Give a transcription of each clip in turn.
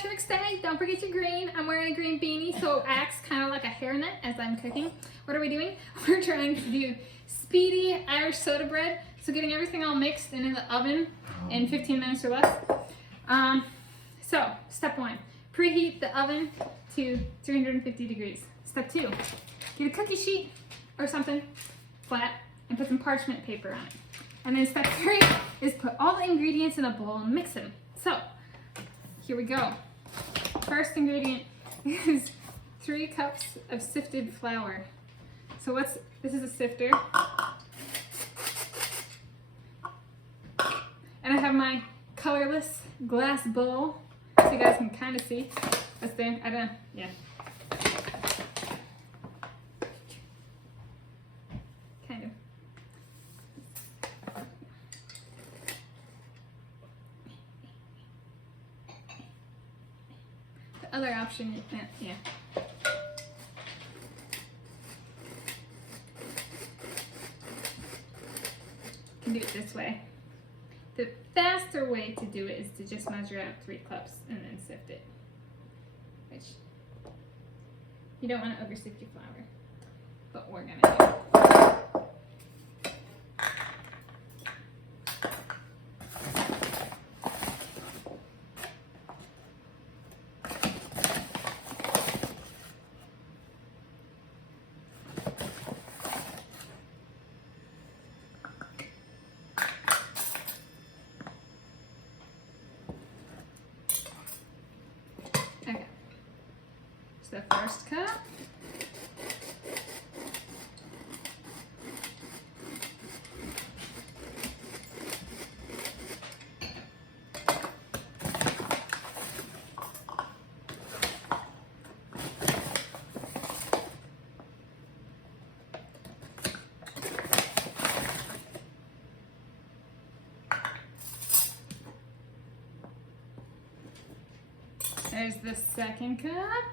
got your extended, don't forget your green. I'm wearing a green beanie, so it acts kind of like a hairnet as I'm cooking. What are we doing? We're trying to do speedy Irish soda bread. So getting everything all mixed and in the oven in 15 minutes or less. So step 1, preheat the oven to 350 degrees. Step 2, get a cookie sheet or something flat and put some parchment paper on it. And then step 3 is put all the ingredients in a bowl and mix them. So here we go. First ingredient is 3 cups of sifted flour. So this is a sifter. And I have my colorless glass bowl, so you guys can kind of see what's there. I don't, yeah. Kind of. The other option is, yeah. You can do it this way. The faster way to do it is to just measure out 3 cups and then sift it. Which, you don't want to oversift your flour, but we're going to do. Okay, so the first cup. There's the second cup.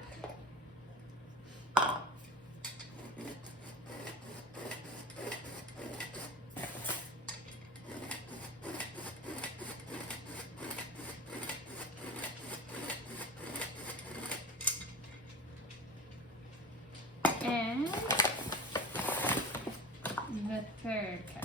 And the third cup.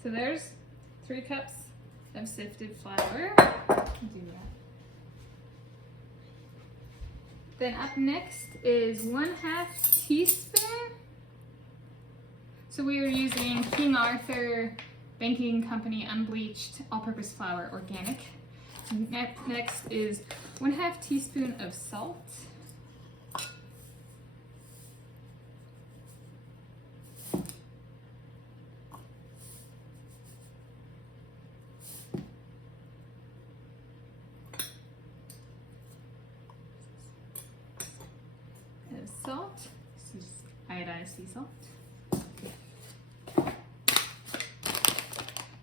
So there's 3 cups of sifted flour. Do that. Then up next is 1/2 teaspoon. So we are using King Arthur Baking Company unbleached all-purpose flour, organic. Next is 1/2 teaspoon of salt. Salt. This is iodized sea salt.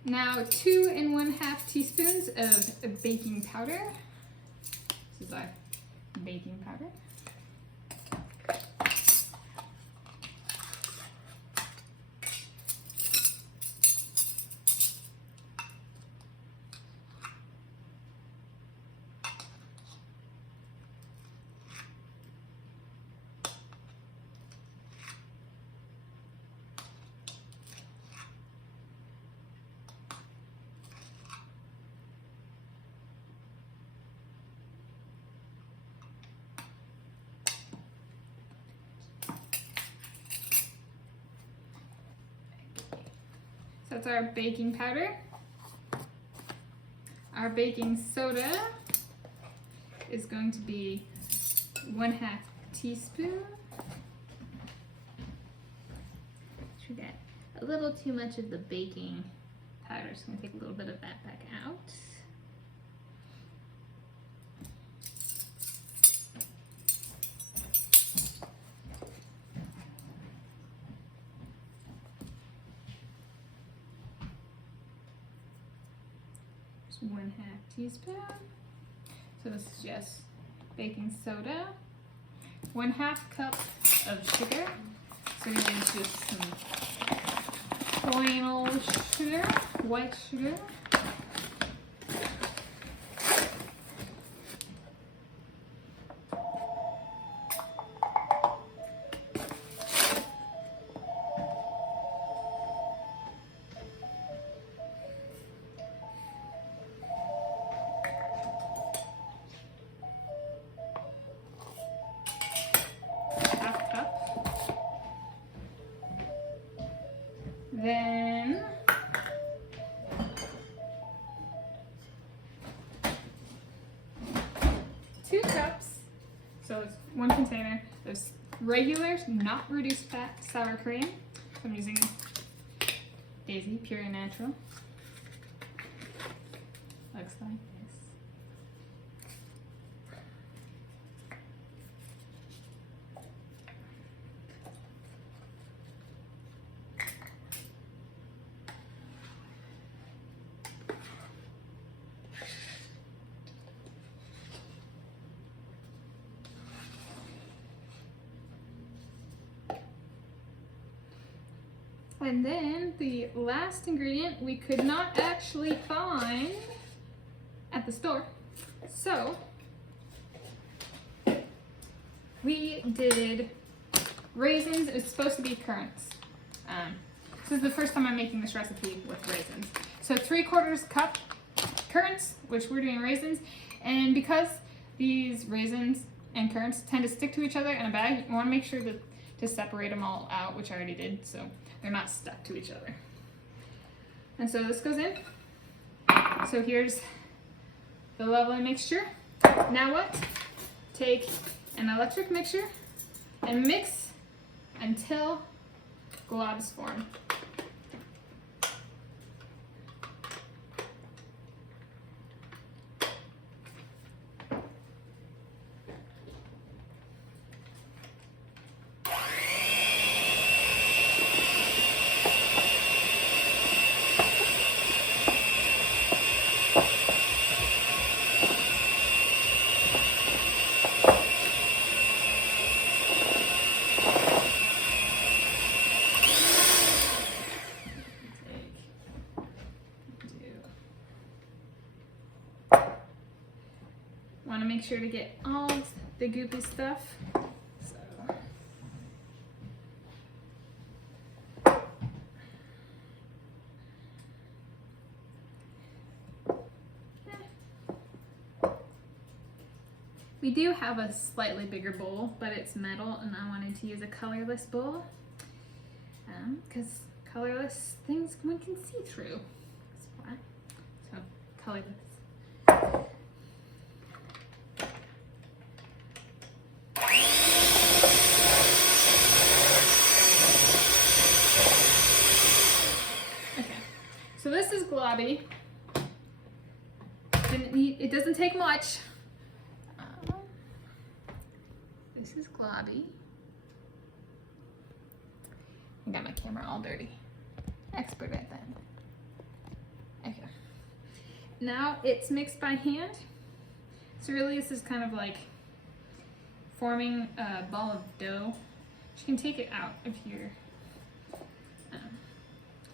Now 2 1/2 teaspoons of baking powder. This is our baking powder. So that's our baking powder. Our baking soda is going to be 1/2 teaspoon. We got a little too much of the baking powder, so I'm going to take a little bit of that back out. It's 1/2 teaspoon. So this is just baking soda. 1/2 cup of sugar. So we're going to use some plain old sugar, white sugar. Then 2 cups, so it's 1 container of regular, not reduced fat sour cream. So I'm using Daisy Pure and Natural. Looks like this. And then the last ingredient we could not actually find at the store. So we did raisins. It was supposed to be currants. This is the first time I'm making this recipe with raisins. So 3/4 cup currants, which we're doing raisins. And because these raisins and currants tend to stick to each other in a bag, you want to make sure to separate them all out, which I already did, so they're not stuck to each other. And so this goes in. So here's the lovely mixture. Now what? Take an electric mixer and mix until globs form. Want to make sure to get all the goopy stuff. We do have a slightly bigger bowl, but it's metal, and I wanted to use a colorless bowl because colorless things one can see through. That's why. So colorless. So this is globby. It doesn't take much. This is globby. I got my camera all dirty. Expert at that. Okay. Now it's mixed by hand. So really this is kind of like forming a ball of dough. You can take it out of here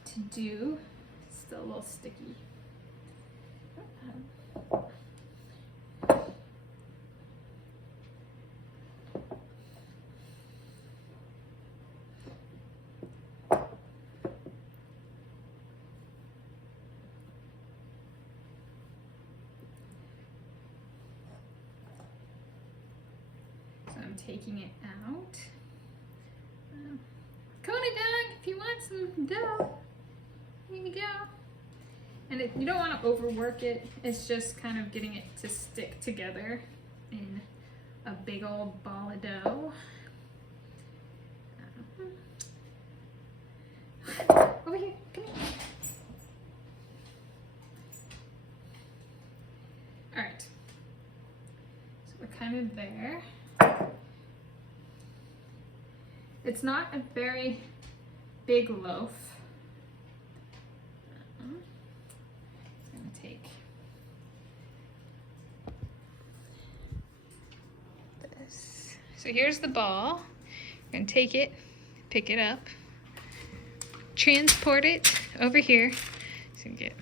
to do. Still a little sticky. So I'm taking it out. Coat it down if you want some dough. Here you go. And you don't want to overwork it. It's just kind of getting it to stick together in a big old ball of dough. Over here, come here. All right. So we're kind of there. It's not a very big loaf. So here's the ball. We're gonna take it, pick it up, transport it over here. So you get,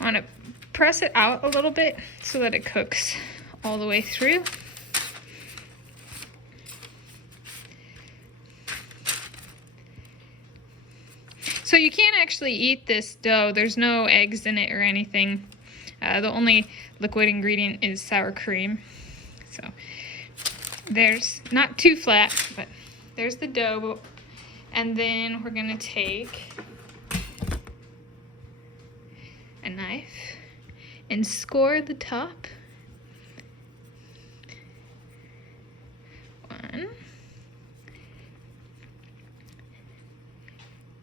I wanna press it out a little bit so that it cooks all the way through. So you can't actually eat this dough. There's no eggs in it or anything. The only liquid ingredient is sour cream. So there's not too flat, but there's the dough. And then we're gonna take a knife and score the top. 1,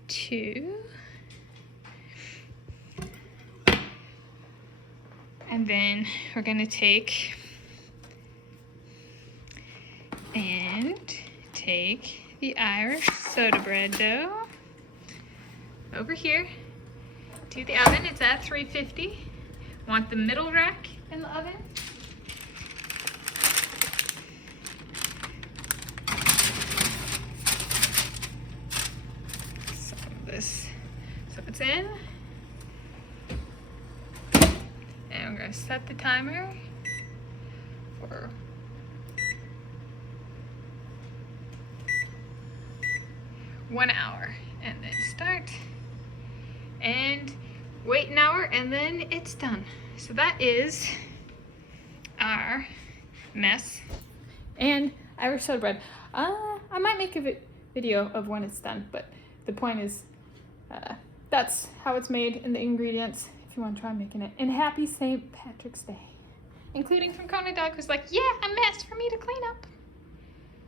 2, and then we're gonna take the Irish soda bread dough over here to the oven. It's at 350. Want the middle rack in the oven. Some of this, so it's in. And we're gonna set the timer for 1 hour, and then start and wait an hour, and then it's done. So that is our mess and Irish soda bread. I might make a video of when it's done, but the point is that's how it's made and the ingredients if you want to try making it. And happy St. Patrick's Day, including from Kona Dog, who's like, yeah, a mess for me to clean up.